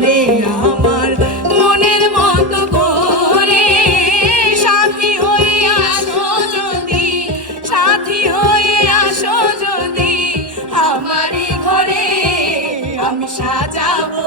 রে আমার মনের মতো করে। সাথী হয়ে আসো যদি, সাথী হয়ে আসো যদি, আমার ঘরে আমি সাজাবো